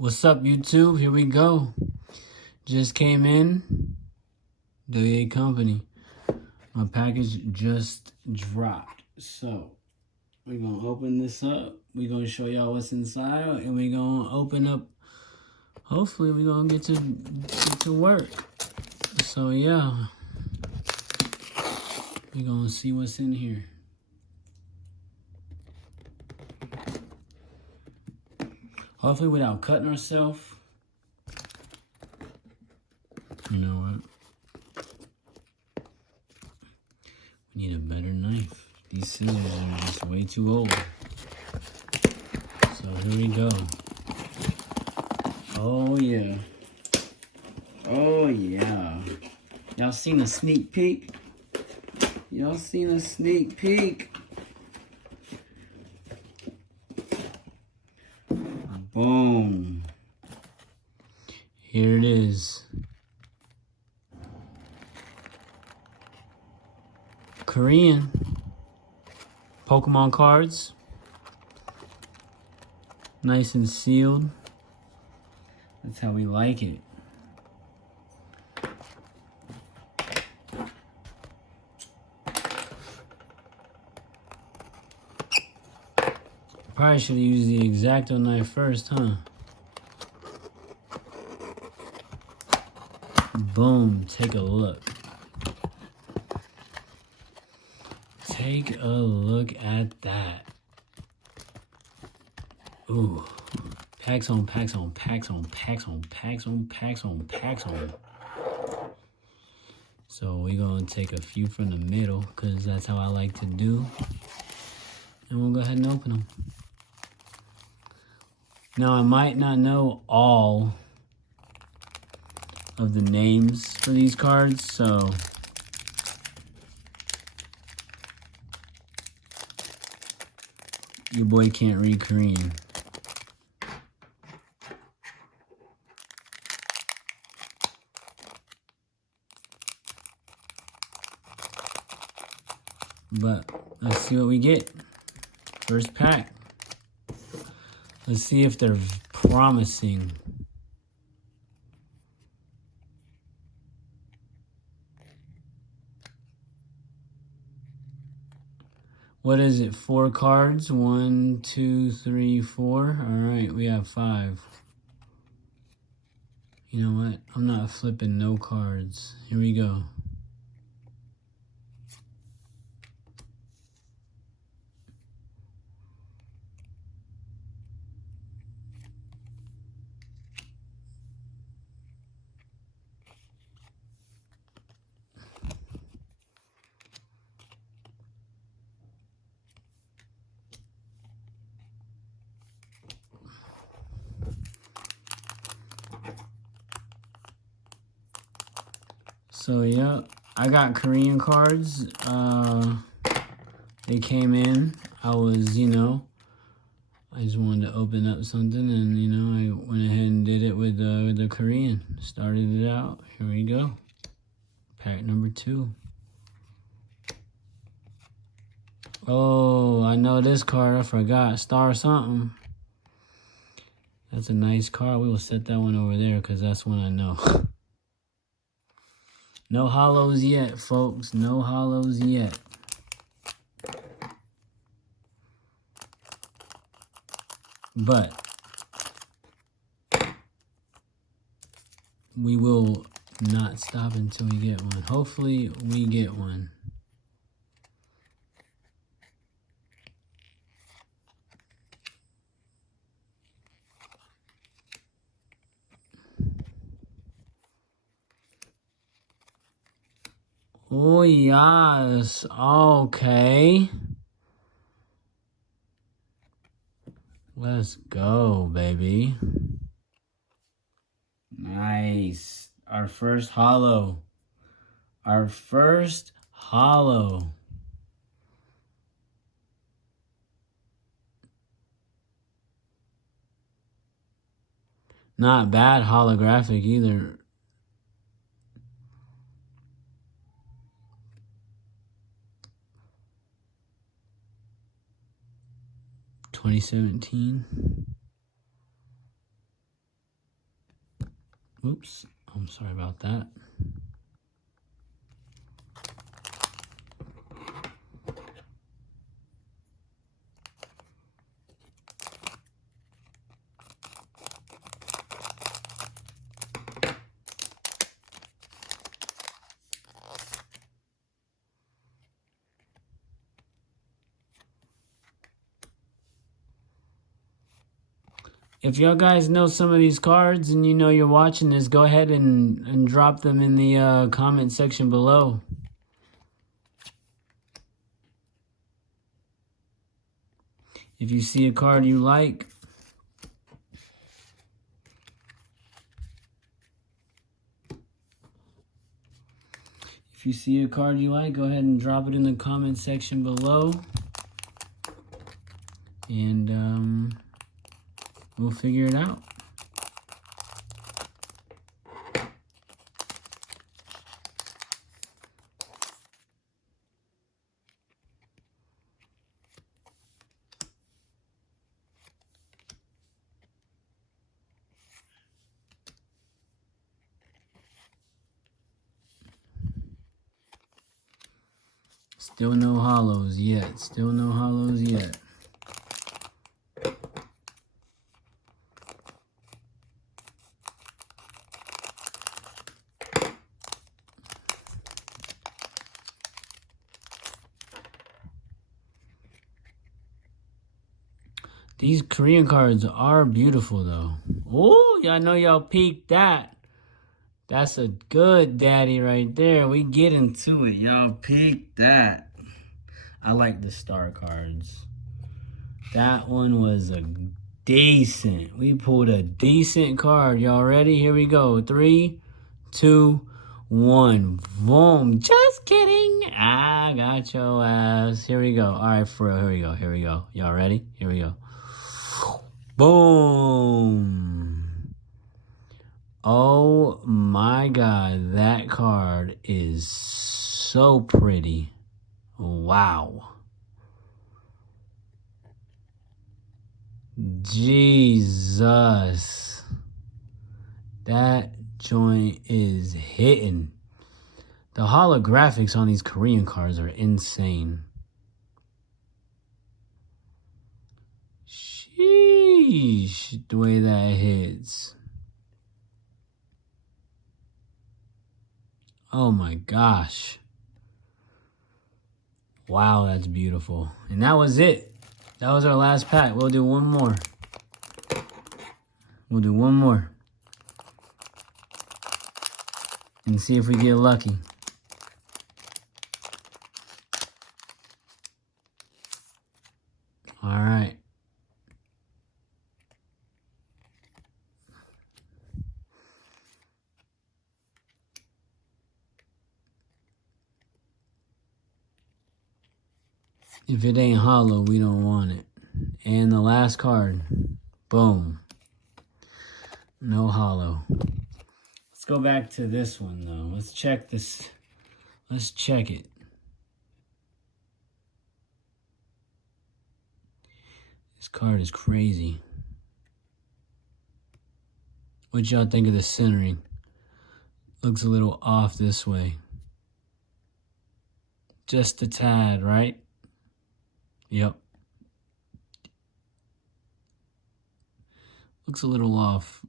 What's up, YouTube? Here we go. Just came in. WA Company. My package just dropped. So, we're going to open this up. We're going to show y'all what's inside. And we're going to open up. Hopefully, we're going to get to work. So, yeah. We're going to see what's in here. Hopefully, without cutting ourselves. You know what? We need a better knife. These scissors are just way too old. So here we go. Oh yeah. Oh yeah. Y'all seen a sneak peek? Y'all seen a sneak peek? Boom. Here it is. Korean Pokémon cards. Nice and sealed. That's how we like it. Probably should have used the X-Acto knife first, huh? Boom, take a look. Take a look at that. Ooh. Packs on, packs on, packs on, packs on, packs on, packs on, packs on. So we're going to take a few from the middle because that's how I like to do. And we'll go ahead and open them. Now, I might not know all of the names for these cards, so your boy can't read Korean. But let's see what we get. First pack. Let's see if they're promising. What is it? 4 cards? 1, 2, 3, 4. All right, we have 5. You know what? I'm not flipping no cards. Here we go. So yeah, I got Korean cards. They came in. I was, I just wanted to open up something, and I went ahead and did it with the Korean. Started it out. Here we go. Pack number 2. Oh, I know this card. I forgot. Star something. That's a nice card. We will set that one over there because that's one I know. No holos yet, folks. No holos yet. But we will not stop until we get one. Hopefully, we get one. Oh, yes. Okay. Let's go, baby. Nice. Our first holo. Our first holo. Not bad holographic either. $2017. Oops, I'm sorry about that. If y'all guys know some of these cards and you know you're watching this, go ahead and drop them in the comment section below. If you see a card you like, go ahead and drop it in the comment section below. And we'll figure it out. Still no holos yet. Still no holos yet. These Korean cards are beautiful though. Oh, y'all know y'all peeked that. That's a good daddy right there. We get into it. Y'all peeked that. I like the star cards. That one was a decent. We pulled a decent card. Y'all ready? Here we go. 3, 2, 1. Boom. Just kidding. I got your ass. Here we go. All right, for real. Here we go. Here we go. Y'all ready? Here we go. Boom. Oh my God. That card is so pretty. Wow. Jesus. That joint is hitting. The holographics on these Korean cards are insane. Sheesh, the way that hits. Oh my gosh. Wow, that's beautiful. And that was it. That was our last pack. We'll do one more. We'll do one more. And see if we get lucky. All right. If it ain't hollow, we don't want it. And the last card. Boom. No hollow. Let's go back to this one, though. Let's check this. Let's check it. This card is crazy. What y'all think of the centering? Looks a little off this way. Just a tad, right? Yep. Looks a little off.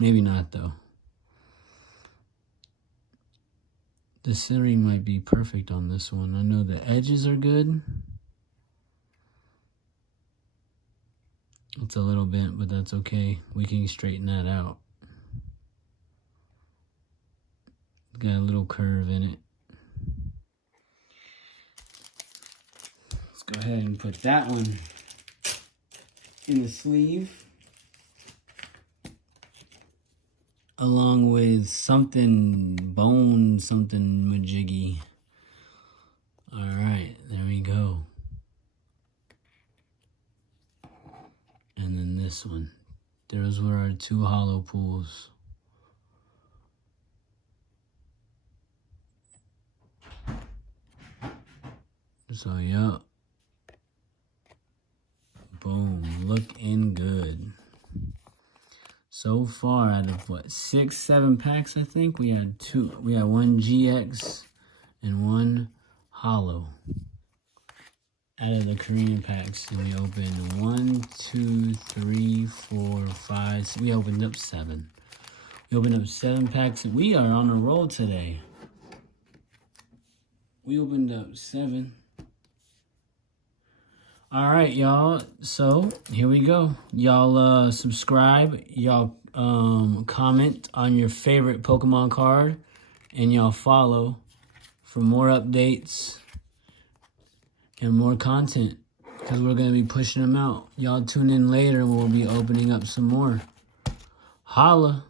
Maybe not, though. The centering might be perfect on this one. I know the edges are good. It's a little bent, but that's okay. We can straighten that out. It's got a little curve in it. Let's go ahead and put that one in the sleeve. Along with something bone, something majiggy. All right, there we go. And then this one. Those were our 2 hollow pools. So, yeah. Boom, looking good. So far, out of what, 6, 7 packs, I think we had one GX and one HOLO out of the Korean packs. And we opened 1, 2, 3, 4, 5. We opened up 7. We opened up 7 packs, and we are on a roll today. We opened up 7. All right, y'all. So here we go. Y'all subscribe. Y'all comment on your favorite Pokemon card, and y'all follow for more updates and more content, because we're gonna be pushing them out. Y'all tune in later. We'll be opening up some more. Holla.